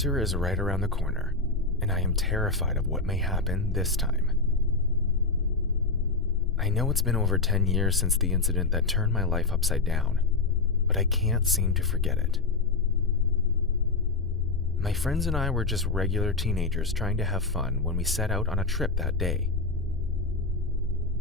Winter is right around the corner, and I am terrified of what may happen this time. I know it's been over 10 years since the incident that turned my life upside down, but I can't seem to forget it. My friends and I were just regular teenagers trying to have fun when we set out on a trip that day.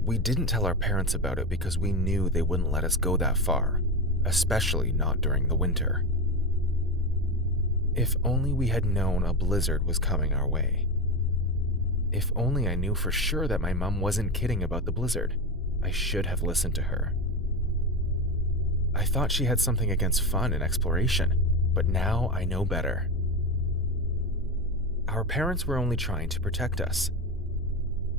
We didn't tell our parents about it because we knew they wouldn't let us go that far, especially not during the winter. If only we had known a blizzard was coming our way. If only I knew for sure that my mom wasn't kidding about the blizzard. I should have listened to her. I thought she had something against fun and exploration, but now I know better. Our parents were only trying to protect us.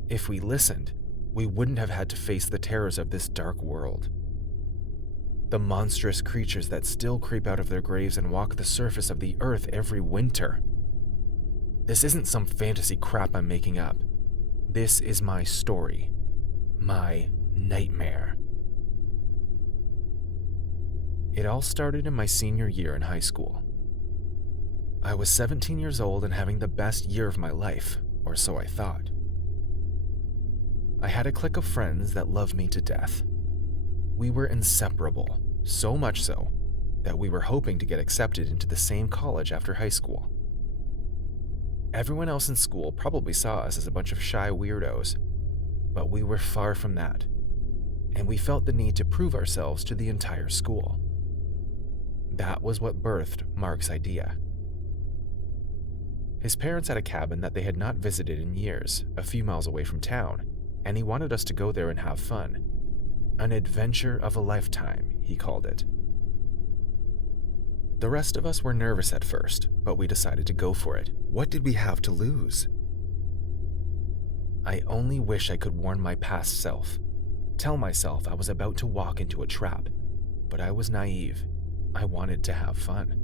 If we listened, we wouldn't have had to face the terrors of this dark world. The monstrous creatures that still creep out of their graves and walk the surface of the earth every winter. This isn't some fantasy crap I'm making up. This is my story. My nightmare. It all started in my senior year in high school. I was 17 years old and having the best year of my life, or so I thought. I had a clique of friends that loved me to death. We were inseparable, so much so that we were hoping to get accepted into the same college after high school. Everyone else in school probably saw us as a bunch of shy weirdos, but we were far from that, and we felt the need to prove ourselves to the entire school. That was what birthed Mark's idea. His parents had a cabin that they had not visited in years, a few miles away from town, and he wanted us to go there and have fun. An adventure of a lifetime, he called it. The rest of us were nervous at first, but we decided to go for it. What did we have to lose? I only wish I could warn my past self, tell myself I was about to walk into a trap, but I was naive. I wanted to have fun.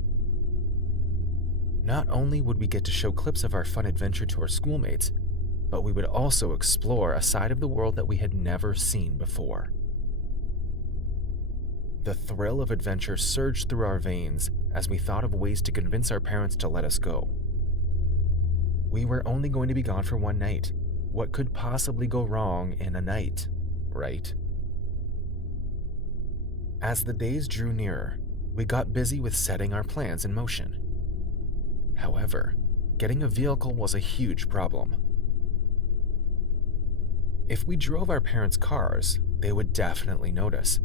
Not only would we get to show clips of our fun adventure to our schoolmates, but we would also explore a side of the world that we had never seen before. The thrill of adventure surged through our veins as we thought of ways to convince our parents to let us go. We were only going to be gone for one night. What could possibly go wrong in a night, right? As the days drew nearer, we got busy with setting our plans in motion. However, getting a vehicle was a huge problem. If we drove our parents' cars, they would definitely notice.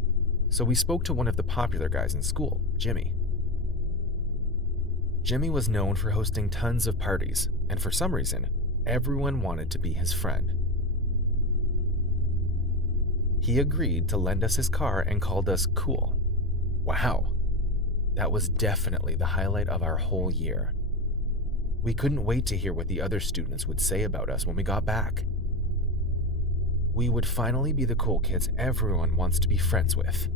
So we spoke to one of the popular guys in school, Jimmy. Jimmy was known for hosting tons of parties, and for some reason, everyone wanted to be his friend. He agreed to lend us his car and called us cool. Wow, that was definitely the highlight of our whole year. We couldn't wait to hear what the other students would say about us when we got back. We would finally be the cool kids everyone wants to be friends with.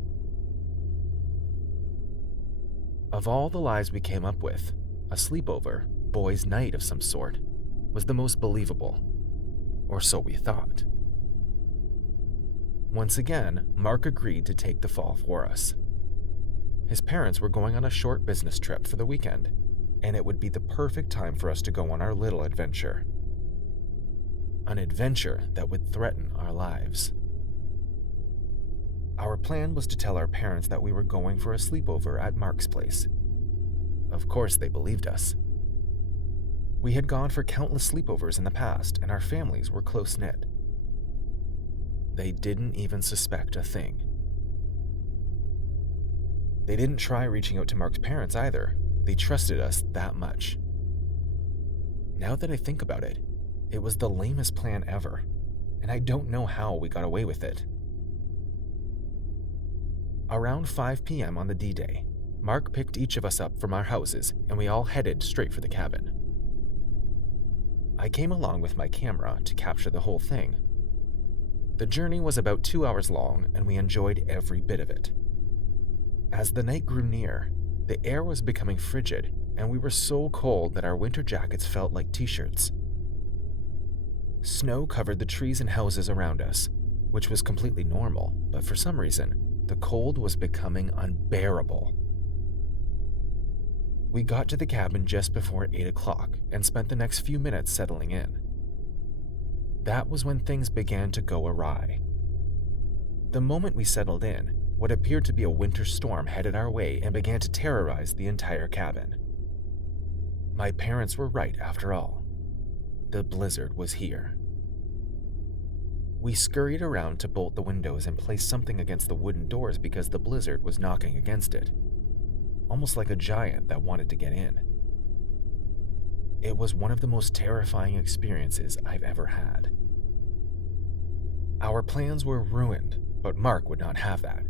Of all the lies we came up with, a sleepover, boys' night of some sort, was the most believable. Or so we thought. Once again, Mark agreed to take the fall for us. His parents were going on a short business trip for the weekend, and it would be the perfect time for us to go on our little adventure. An adventure that would threaten our lives. Our plan was to tell our parents that we were going for a sleepover at Mark's place. Of course, they believed us. We had gone for countless sleepovers in the past, and our families were close-knit. They didn't even suspect a thing. They didn't try reaching out to Mark's parents either. They trusted us that much. Now that I think about it, it was the lamest plan ever, and I don't know how we got away with it. Around 5 p.m. on the D-Day, Mark picked each of us up from our houses, and we all headed straight for the cabin. I came along with my camera to capture the whole thing. The journey was about 2 hours long, and we enjoyed every bit of it. As the night grew near, the air was becoming frigid, and we were so cold that our winter jackets felt like t-shirts. Snow covered the trees and houses around us, which was completely normal, but for some reason, the cold was becoming unbearable. We got to the cabin just before 8 o'clock and spent the next few minutes settling in. That was when things began to go awry. The moment we settled in, what appeared to be a winter storm headed our way and began to terrorize the entire cabin. My parents were right after all. The blizzard was here. We scurried around to bolt the windows and place something against the wooden doors because the blizzard was knocking against it, almost like a giant that wanted to get in. It was one of the most terrifying experiences I've ever had. Our plans were ruined, but Mark would not have that.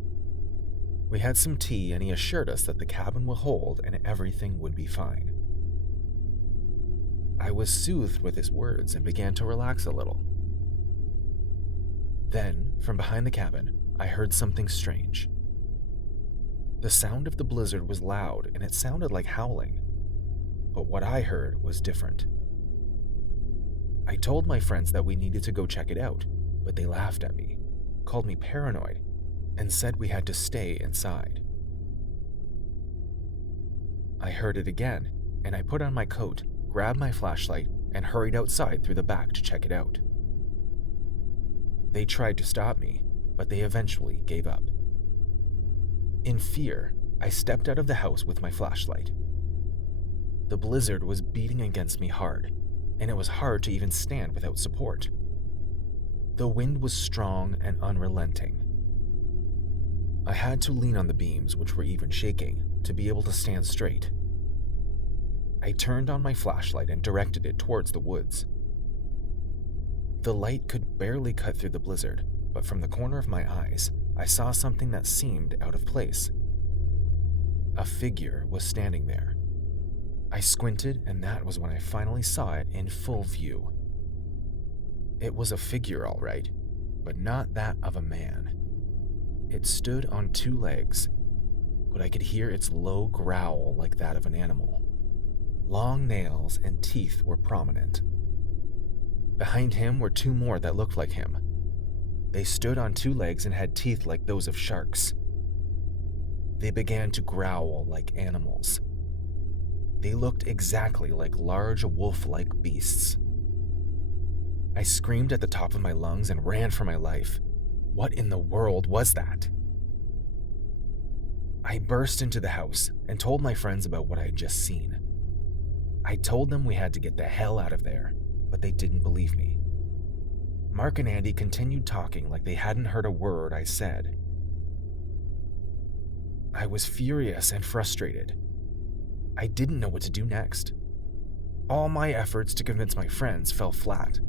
We had some tea and he assured us that the cabin will hold and everything would be fine. I was soothed with his words and began to relax a little. Then, from behind the cabin, I heard something strange. The sound of the blizzard was loud and it sounded like howling, but what I heard was different. I told my friends that we needed to go check it out, but they laughed at me, called me paranoid, and said we had to stay inside. I heard it again, and I put on my coat, grabbed my flashlight, and hurried outside through the back to check it out. They tried to stop me, but they eventually gave up. In fear, I stepped out of the house with my flashlight. The blizzard was beating against me hard, and it was hard to even stand without support. The wind was strong and unrelenting. I had to lean on the beams, which were even shaking, to be able to stand straight. I turned on my flashlight and directed it towards the woods. The light could barely cut through the blizzard, but from the corner of my eyes, I saw something that seemed out of place. A figure was standing there. I squinted, and that was when I finally saw it in full view. It was a figure, all right, but not that of a man. It stood on two legs, but I could hear its low growl like that of an animal. Long nails and teeth were prominent. Behind him were two more that looked like him. They stood on two legs and had teeth like those of sharks. They began to growl like animals. They looked exactly like large wolf-like beasts. I screamed at the top of my lungs and ran for my life. What in the world was that? I burst into the house and told my friends about what I had just seen. I told them we had to get the hell out of there, but they didn't believe me. Mark and Andy continued talking like they hadn't heard a word I said. I was furious and frustrated. I didn't know what to do next. All my efforts to convince my friends fell flat.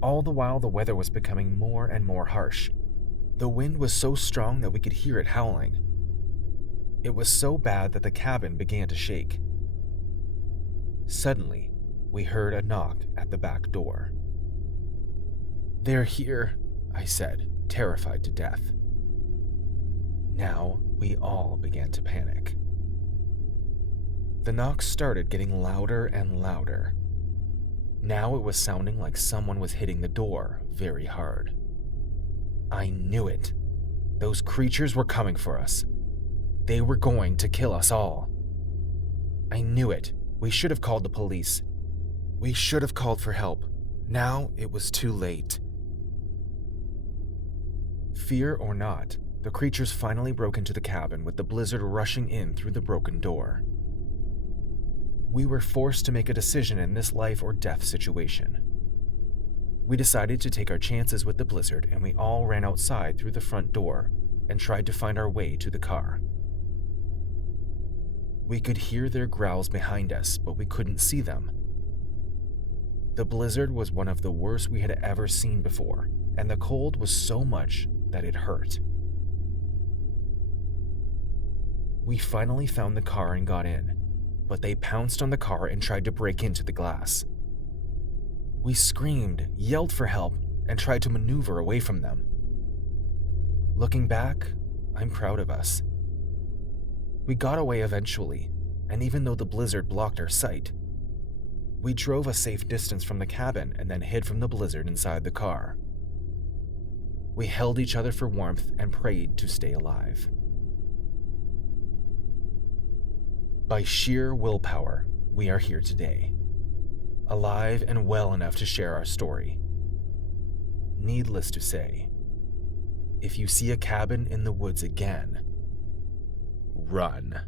All the while, the weather was becoming more and more harsh. The wind was so strong that we could hear it howling. It was so bad that the cabin began to shake. Suddenly, we heard a knock at the back door. "They're here," I said, terrified to death. Now, we all began to panic. The knocks started getting louder and louder. Now it was sounding like someone was hitting the door very hard. I knew it. Those creatures were coming for us. They were going to kill us all. I knew it. We should have called the police. We should have called for help. Now it was too late. Fear or not, the creatures finally broke into the cabin with the blizzard rushing in through the broken door. We were forced to make a decision in this life or death situation. We decided to take our chances with the blizzard, and we all ran outside through the front door and tried to find our way to the car. We could hear their growls behind us, but we couldn't see them. The blizzard was one of the worst we had ever seen before, and the cold was so much that it hurt. We finally found the car and got in, but they pounced on the car and tried to break into the glass. We screamed, yelled for help, and tried to maneuver away from them. Looking back, I'm proud of us. We got away eventually, and even though the blizzard blocked our sight, we drove a safe distance from the cabin and then hid from the blizzard inside the car. We held each other for warmth and prayed to stay alive. By sheer willpower, we are here today, alive and well enough to share our story. Needless to say, if you see a cabin in the woods again, run.